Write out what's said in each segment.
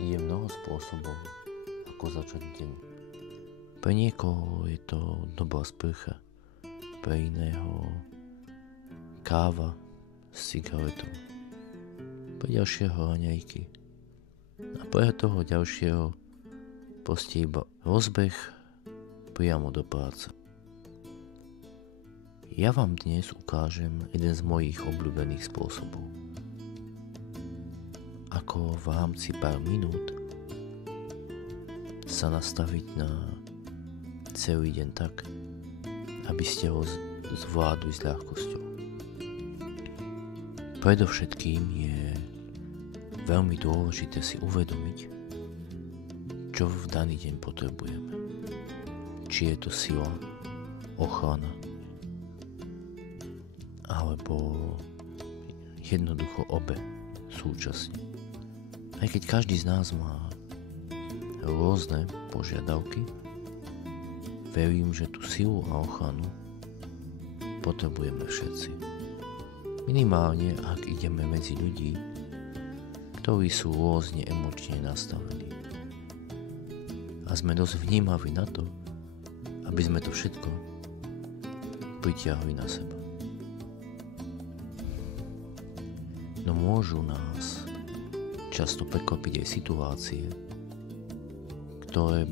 Je mnoho spôsobov, ako začať deň. Pre niekoho je to dobrá sprcha, pre iného káva s cigaretou, pre ďalšieho raňajky a pre toho ďalšieho proste iba rozbeh priamo do práce. Ja vám dnes ukážem jeden z mojich obľúbených spôsobov. Ako v rámci pár minút sa nastaviť na celý deň tak, aby ste ho zvládli s ľahkosťou. Predovšetkým je veľmi dôležité si uvedomiť, čo v daný deň potrebujeme. Či je to sila, ochrana, alebo jednoducho obe súčasne. Aj keď každý z nás má rôzne požiadavky, verím, že tú silu a ochranu potrebujeme všetci. Minimálne, ak ideme medzi ľudí, ktorí sú rôzne emočne nastavení. A sme dosť vnímaví na to, aby sme to všetko pritiahli na seba. No môžu nás často prekvapiť aj situácie, ktoré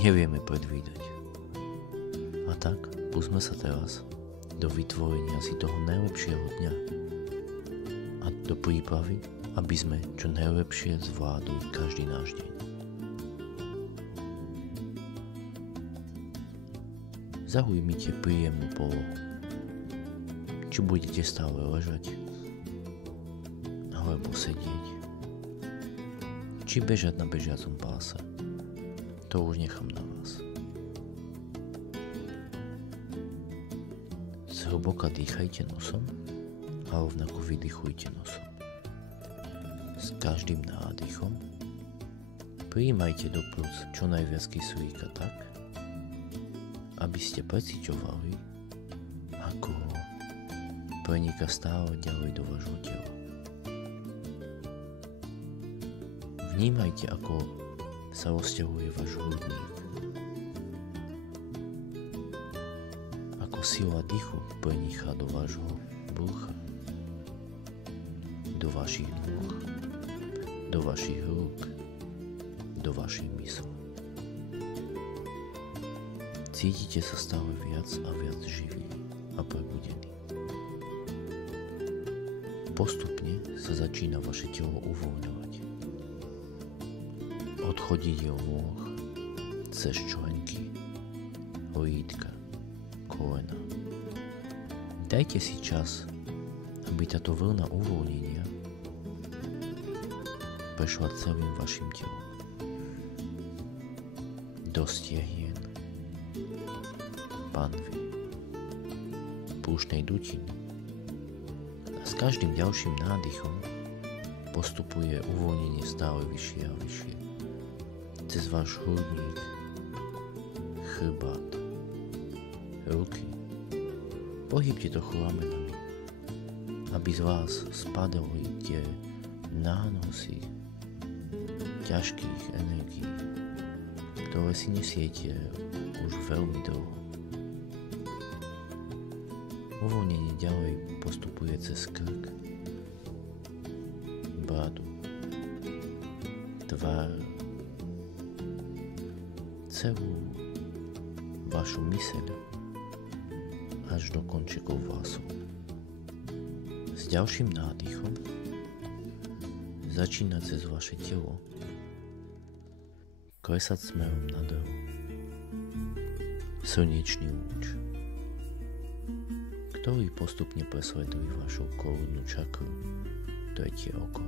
nevieme predvídať. A tak pustme sa teraz do vytvorenia si toho najlepšieho dňa a do prípravy, aby sme čo najlepšie zvládli každý náš deň. Zaujmite príjemnú polohu. Či budete stále ležať, alebo sedieť, či bežať na bežiacom páse. To už nechám na vás. Zhlboka dýchajte nosom a rovnako vydychujte nosom. S každým nádychom prijímajte do plúc čo najviac kyslíka tak, aby ste preciťovali, ako preniká stále ďalej do vášho tela. Vnímajte, ako sa rozťahuje váš hrudník, ako sila dýchu preniká do vášho brucha, do vašich nôh, do vašich rúk, do vašej mysle. Cítite sa stále viac a viac živý a prebudení. Postupne sa začína vaše telo uvoľňovať. Odchodí od nôh, cez členky, lítka, kolena. Dajte si čas, aby táto vlna uvoľnenia prešla celým vašim telom. Do stehien, panvy, púštnej dutiny. A s každým ďalším nádychom postupuje uvoľnenie stále vyššie a vyššie. Cez váš hrudník, chrbát, ruky. Pohybte trochu ramenami, aby z vás spadali tie nánosy ťažkých energií, ktoré si nesiete už veľmi dlho. Uvoľnenie ďalej postupuje cez krk, bradu, tvár, celú vašu myseľ až do končekov vlasov. S ďalším nádychom začína cez vaše telo klesať smerom nadol slnečný lúč, ktorý postupne presleduje vašu korunnú čakru, tretie oko,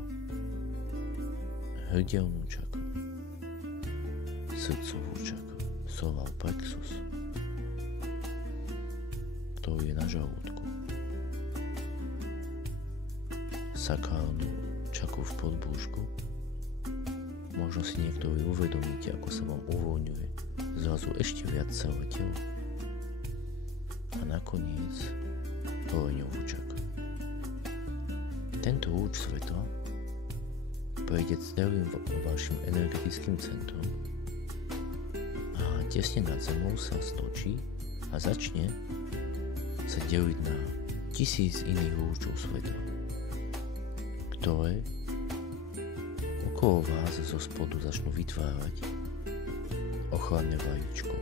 hrdelnú čakru, srdcovú čakru, solar plexus, ktorý je na žalúdku, sakrálnu čakru v podbrúšku. Možno si niektorí uvedomíte, ako sa vám uvoľňuje zrazu ešte viac celé telo. A nakoniec koreňovú čakru. Tento lúč svetla prejde celým vašim energetickým centrom a tesne nad zemou sa stočí a začne sa deliť na 1000 iných lúčov svetla, ktoré okolo vás zo spodu začnú vytvárať ochranné vajíčko,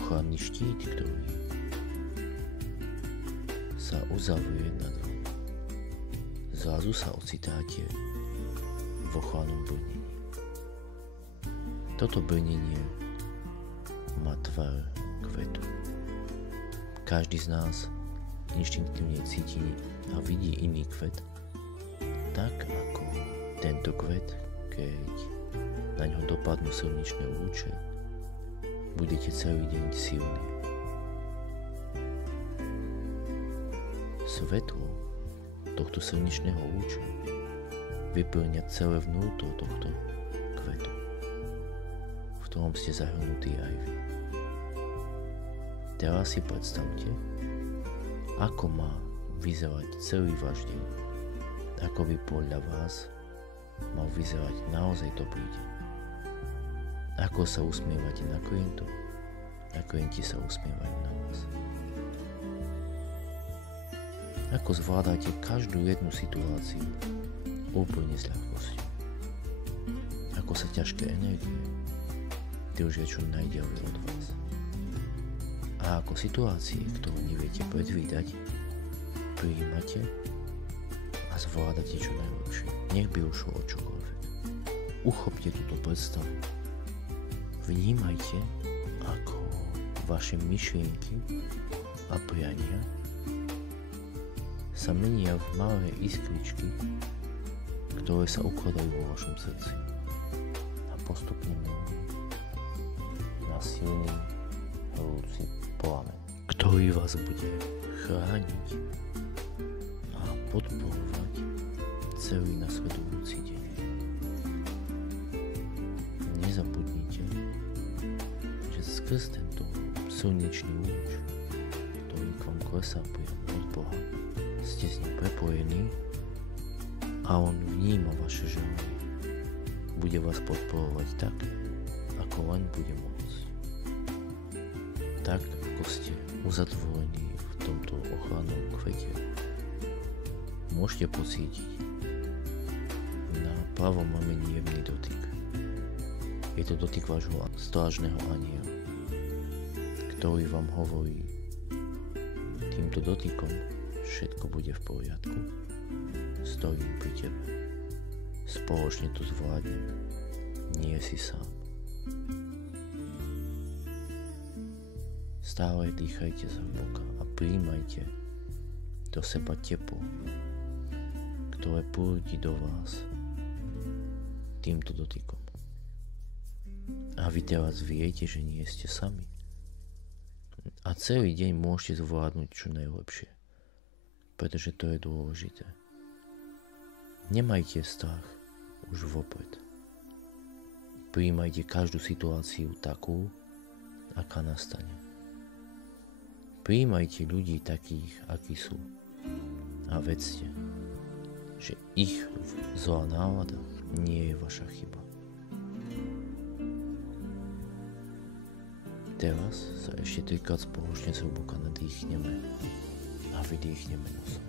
ochranný štít, ktorý sa uzavrie nad vami. Zrazu sa ocitáte v ochrannom brnení. Toto brnenie má tvar kvetu. Každý z nás inštinktívne cíti a vidí iný kvet, tak ako tento kvet, keď na ňo dopadnú slnečné lúče, budete celý deň silní. Svetlo tohto slnečného lúča vyplňa celé vnútro tohto kvetu, v ktorom ste zahrnutí aj vy. Teraz si predstavte, ako má vyzerať celý váš deň, ako by podľa vás mal vyzerať naozaj dobrý deň. Ako sa usmievate na klientov a klienti sa usmievajú na vás. Ako zvládate každú jednu situáciu úplne s ľahkosťou. Ako sa ťažké energie držia čo najďalej od vás. A ako situácie, ktoré neviete predvídať, prijímate a zvládate čo najlepšie. Nech by ušlo o čokoľvek. Uchopte túto predstavu. Vnímajte, ako vaše myšlienky a priania sa menia v malé iskričky, ktoré sa ukladajú vo vašom srdci a postupne menia na silný horúci plameň, ktorý vás bude chrániť a podporovať celý nasledujúci deň. Nezabudnite, že skrz tento slnečný lúč, ktorý k vám klesá priamo od Boha, ste s ním prepojení a on vníma vaše želanie. Bude vás podporovať tak, ako len bude môcť. Tak, ako ste uzatvorení v tomto ochrannom kvete, môžete pocítiť na pravom rameni jemný dotyk. Je to dotyk vášho strážneho anjela, ktorý vám hovorí: týmto dotykom všetko bude v poriadku, stojím pri tebe, spoločne to zvládneme, nie si sám. Stále dýchajte zhlboka a prijímajte do seba teplo, ktoré prúdi do vás týmto dotykom. A vy teraz viete, že nie ste sami. A celý deň môžete zvládnuť čo najlepšie, pretože to je dôležité. Nemajte strach už vopred. Prijímajte každú situáciu takú, aká nastane. Prijímajte ľudí takých, akí sú. A vedzte, že ich zlá nálada nie je vaša chyba. Teraz sa ešte 3-krát spoločne zhlboka nadýchneme a vydýchneme nosom.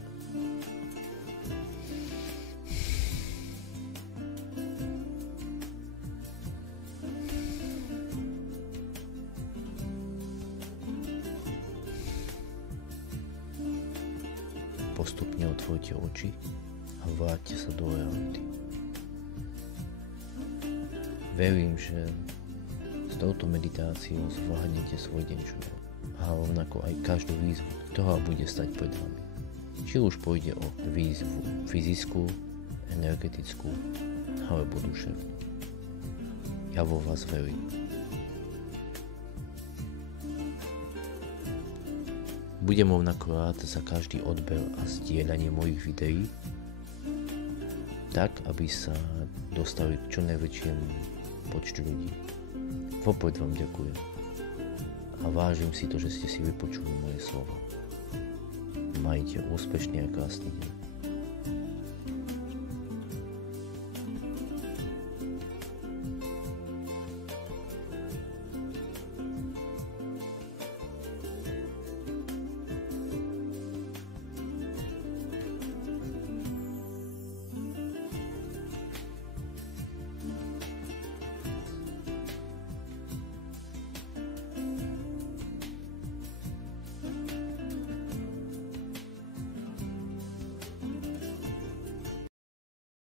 Postupne otvorte oči a vráťte sa do reality. Verím, že s touto meditáciou zvládnete svoj deň čo najlepšie. A rovnako aj každú výzvu, ktorá bude stať pred vami. Či už pôjde o výzvu fyzickú, energetickú alebo duševnú. Ja vo vás verím. Budem rovnako rád za každý odber a zdieľanie mojich videí, tak aby sa dostali k čo najväčšiemu počtu ľudí. Vopred vám ďakujem a vážim si to, že ste si vypočuli moje slova. Majte úspešný a krásny deň.